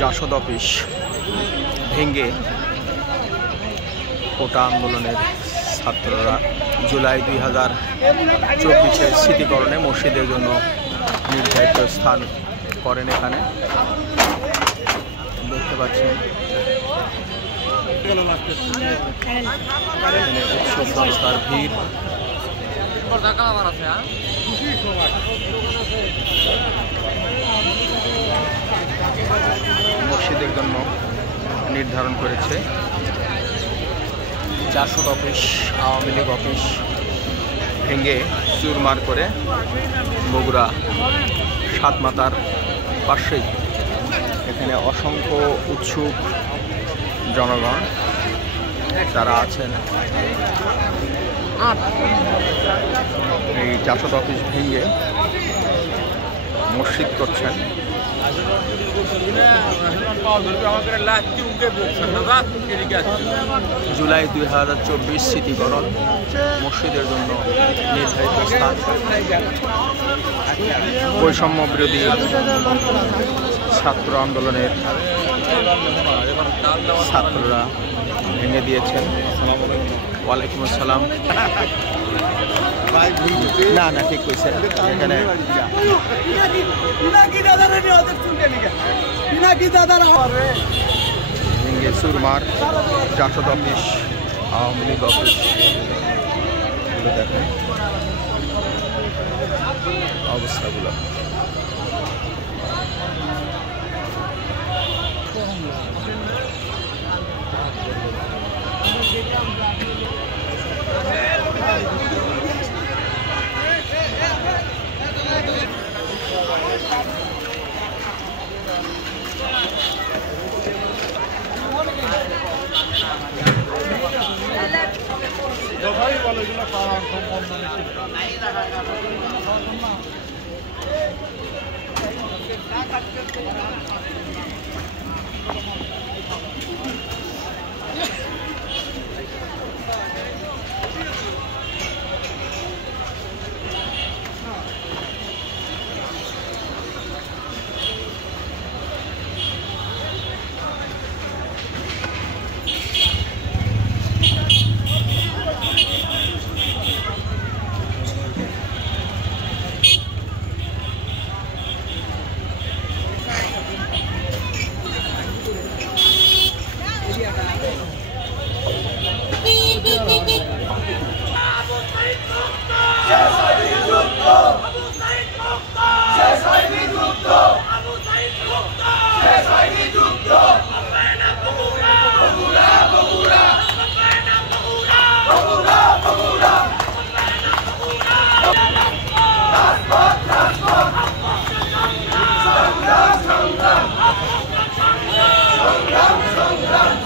JASAD office ভেঙে কোটা আন্দোলনের ছাত্ররা জুলাই 2024-এর স্মৃতিকরণে মসজিদের জন্য নির্ধারিত স্থান করেন। এখানে দেখতে পাচ্ছেন উৎসব সংস্থার ভিড়। মসজিদের জন্য নির্ধারণ করেছে জাসদ অফিস, আওয়ামী লীগ অফিস ভেঙে চুরমার করে বগুড়া সাতমাতার পাশেই এখানে অসংখ্য উৎসুক জনগণ যারা আছেন এই জাসদ অফিস ভেঙে মসজিদ করছেন। জুলাই 2024 স্মৃতিকরণ মসজিদের জন্য নির্ধারিত স্থান। বৈষম্য বিরোধী ছাত্র আন্দোলনের ছাত্ররা ভেঙে দিয়েছেন। ওয়ালাইকুম আসসালাম। না না ঠিক কইছে। এখানে ভেঙে চুরমার জাসদ অফিস, আওয়ামী লীগ অফিস দেখেন অবস্থাগুলো। সংগ্রাম